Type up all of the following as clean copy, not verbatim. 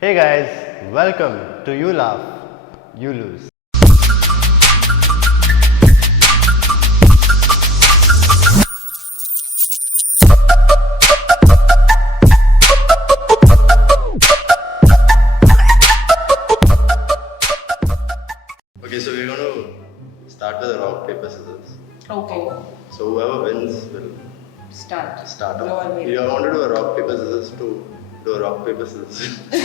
Hey guys, welcome to You Laugh, You Lose. Okay, so we're going to start with rock, paper, scissors. Okay. So whoever wins will Start. start Go off. on, You want to do a rock, paper, scissors to do a rock, paper, scissors. No,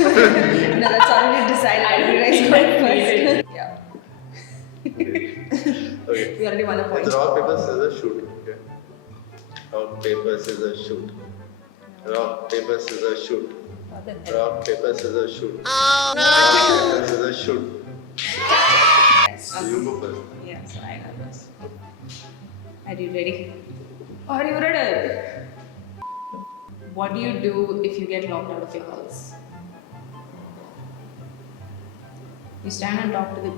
that's already decided. You guys go first. Yeah. Okay. We already won a point. It's rock, paper, scissors, shoot. Okay. Rock, paper, scissors, shoot. Rock, paper, scissors, shoot. What the hell? Rock, paper, scissors, shoot. Oh no! Rock, paper, scissors, shoot. Yes. So you go first. Yes, I got this. Are you ready? Are you ready? What do you do if you get locked out of your house? You stand and talk to the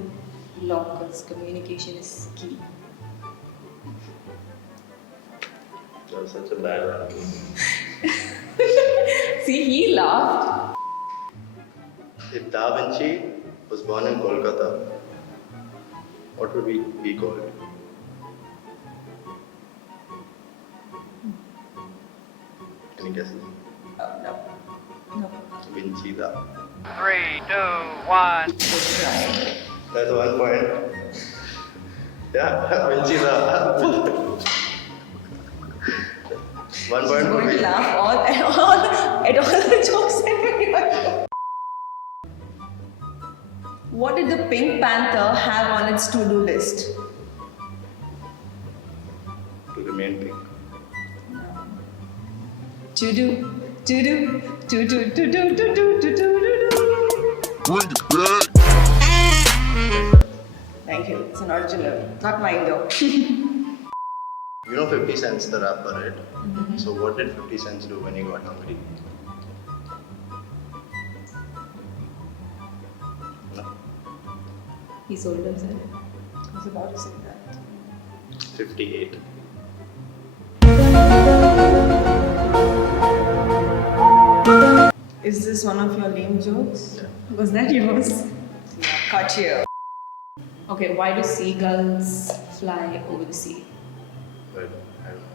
lock because communication is key. That was such a bad one. See, he laughed. If Da Vinci was born in Kolkata, what would we be called? Any guesses? No. No. Vinci Da. 3, 2, 1. Good try. That's 1 point. Yeah, Vinci Da. 1 point for Going to me. laugh at all the jokes that we are. What did the Pink Panther have on its to-do list? To remain pink. To-do, to-do, to-do, to-do, to-do, to-do, to-do. Thank you. It's an original. Not mine though. You know 50 Cent's the rapper, right? So what did 50 Cent do when he got hungry? No. He sold himself. I was about to say that. 58. Is this one of your lame jokes? Yeah. Was that yours? Yeah, caught you. Okay, why do seagulls fly over the sea? But I don't know.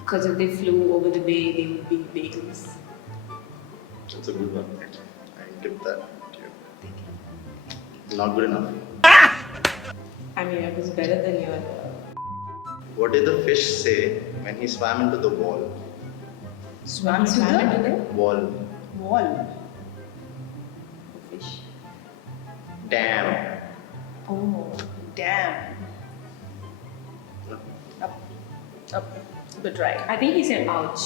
Because if they flew over the bay, they would be bagels. That's a good one. I give that to you. Not good enough. I mean, it was better than your. What did the fish say when he swam into the wall? Swam into the Wall. wall. The fish. Damn. Oh, damn. No. Up. Good right. I think he said ouch.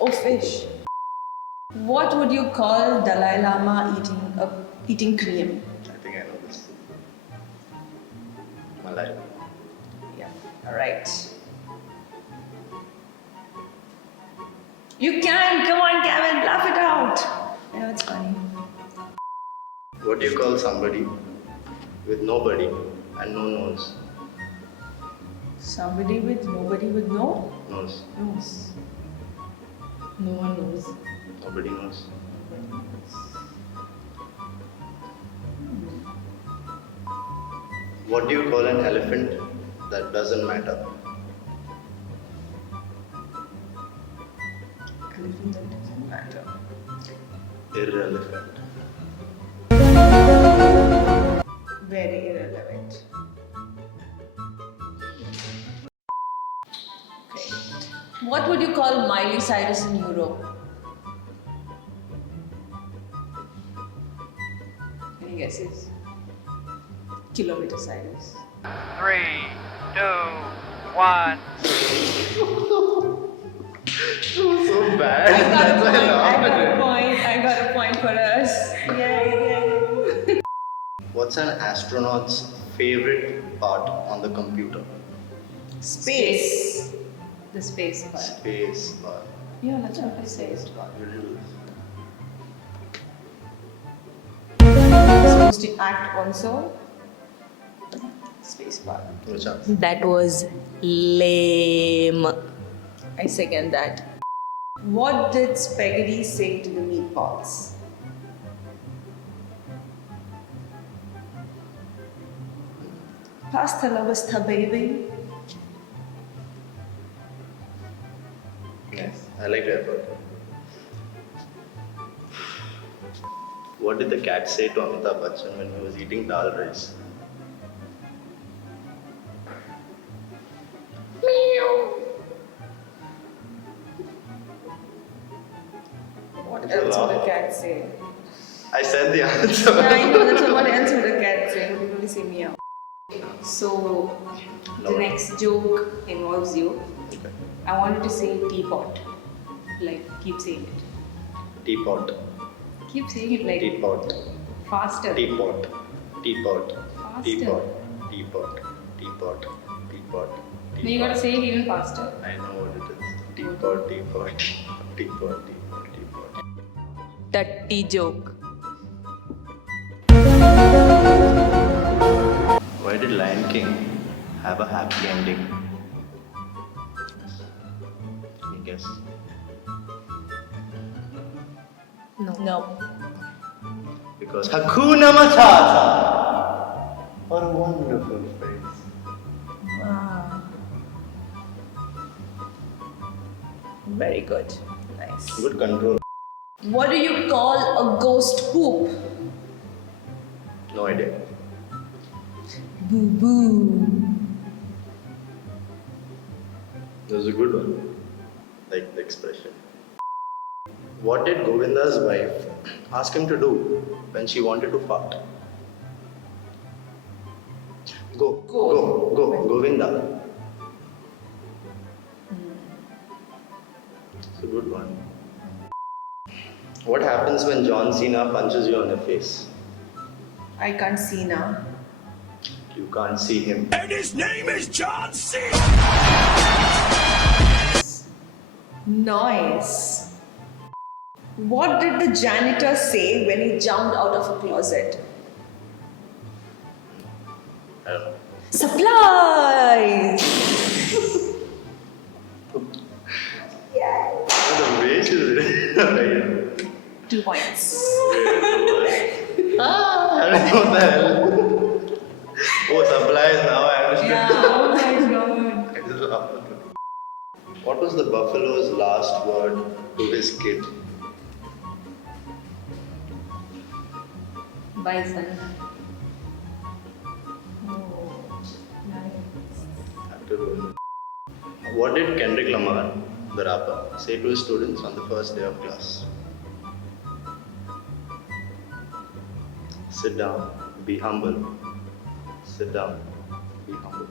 Oh, fish. What would you call Dalai Lama eating cream? I think I know this. Malay. Yeah. All right. You can. Come on, Kevin. Laugh it out. Yeah, it's funny. What do you call somebody with nobody and no nose? Somebody with nobody with no Nose. nose. No one knows. Nobody knows. What do you call an elephant that doesn't matter? Elephant that doesn't matter. Irrelevant. Very irrelevant. Okay. What would you call Miley Cyrus in Europe? Any guesses? Kilometer Cyrus. 3, 2, 1. So bad. That's why I laughed. I got a point for us. Yay. What's an astronaut's favorite part on the computer? Space. The space part. Space bar. Yeah, that's what I say. Supposed to act also. Space bar. No chance. That was lame. I second that. What did spaghetti say to the meatballs? Pasta la vista, baby. Nice. I like the effort. What did the cat say to Amitabh Bachchan when he was eating dal rice? What It's a else would laugh. a cat say? I said the answer. Yeah, I know that's what else would a cat say? It would only say meow. So, the No. next joke involves you. Okay. I wanted to say teapot. Like, keep saying it. Teapot. Keep saying it like Teapot. faster. Teapot. Teapot. Faster. Teapot. Teapot. Teapot. Teapot. No, you gotta say it even faster. I know what it is. Teapot. Teapot. Teapot. Teapot. Teapot. Tutty joke. Why did Lion King have a happy ending? Can you guess? No. Because Hakuna Matata! What a wonderful phrase. Wow. Very good. Nice. Good control. What do you call a ghost poop? No idea. Boo boo. That was a good one. Like the expression. What did Govinda's wife ask him to do when she wanted to fart? Go, Govinda. It's a good one. What happens when John Cena punches you on the face? I can't see now. You can't see him. And his name is John C. Nice. What did the janitor say when he jumped out of a closet? I don't know. Supplies! What the way she did it. 2 points. I don't know what the hell. Oh, supplies now I understood. Oh my god. I just laughed. What was the buffalo's last word to his kid? Bison. Oh, nice. After what did Kendrick Lamar, the rapper, say to his students on the first day of class? Sit down, be humble. Sit down, be humble.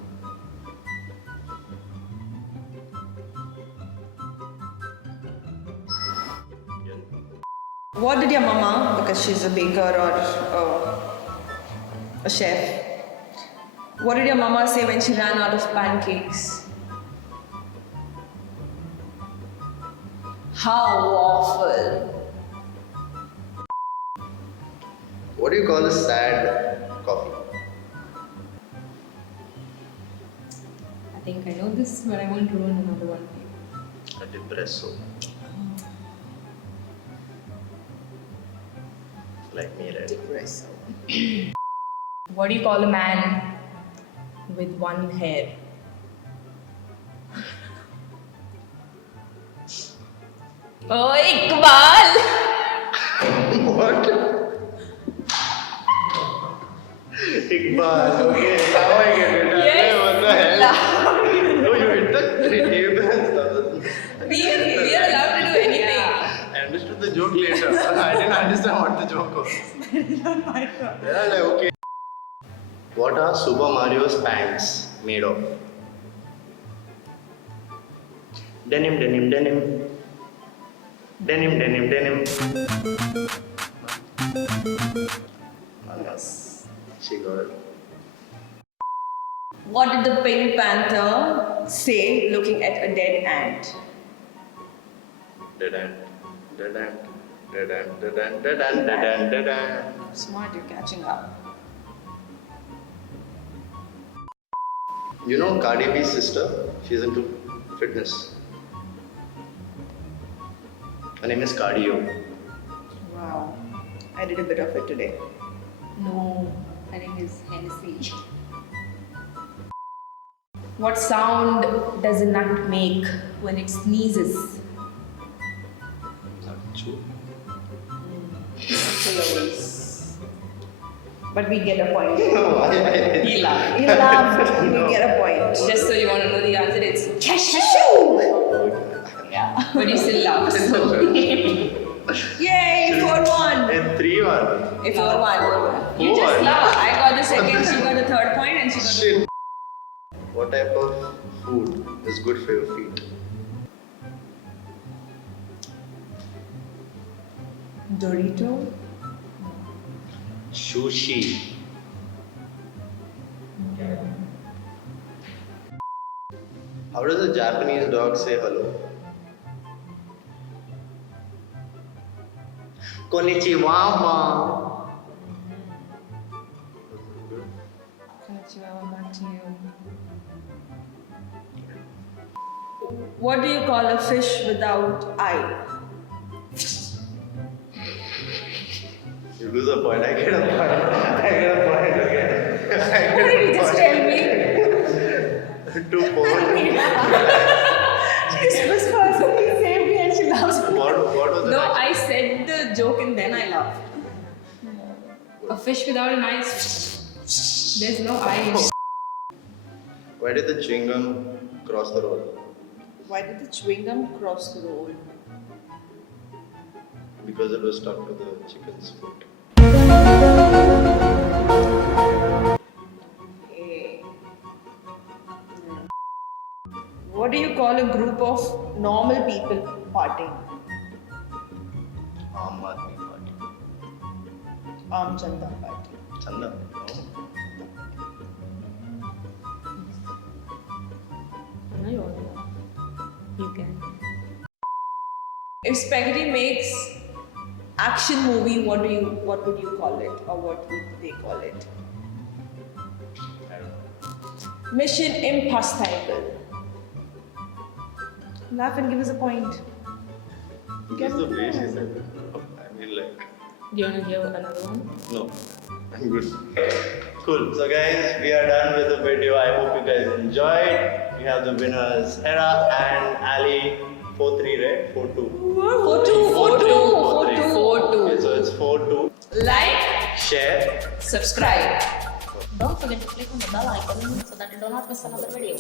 What did your mama, because she's a baker or a chef, what did your mama say when she ran out of pancakes? How awful. What do you call a sad coffee? I think I know this, but I won't ruin another one for you. A depresso. Like me, right? What do you call a man with one hair? Oh, Iqbal! What? Iqbal, okay, how I get it? Yes. What the hell? No, you hit the table and stuff. We are allowed to do anything. I understood the joke later. I didn't understand what the joke was. Yeah, like, okay. What are Super Mario's pants made of? Denim, denim, denim. Denim, denim, denim. Yes. She got it. What did the Pink Panther say looking at a dead ant? Dead ant. Dead ant. Dead ant. Dead ant. Dead ant. Dead ant. Dead ant. Smart, you're catching up. You know Cardi B's sister? She's into fitness. My name is Cardio. Wow. I did a bit of it today. No, my name is Hennessy. What sound does a nut make when it sneezes? Close. But we get a point. He laughed. He laughed. We get a point. Just so you want to know the answer, it's cashew. Yeah, but you still laughed. So. Yay! 4-1. And 3-1. 4-1. You just 4-1. laughed. I got the second, she got the third point, and she got the Shit. What type of food is good for your feet? Dorito. Sushi. How does a Japanese dog say hello? Konnichiwa, ma. What do you call a fish without eye? You lose a point. I get a point. I get a point. Okay. What did you just tell me? 2 points. She whispers something saved me and she laughs. What was the No, next? I said the joke and then I laughed. A fish without an eye. There's no eye. Why did the chewing gum cross the road? Why did the chewing gum cross the road? Because it was stuck to the chicken's foot. Hey. What do you call a group of normal people partying? Aam Aadmi Party. Aam Chanda party. Chanda. You can. If spaghetti makes action movie, what would you call it, or what would they call it? Mission Impossible. Laugh and give us a point. Because the way she said it. I mean, like, Do you want to hear another one? no. I'm good. Cool. So, guys, we are done with the video. I hope you guys enjoyed. We have the winners, Hera and Ali. 4-3, right? 4-2. 4-2. 4-2. 4-2. Okay, so it's 4-2. Like, Share. subscribe. Don't forget to click on the bell icon so that you do not miss another video.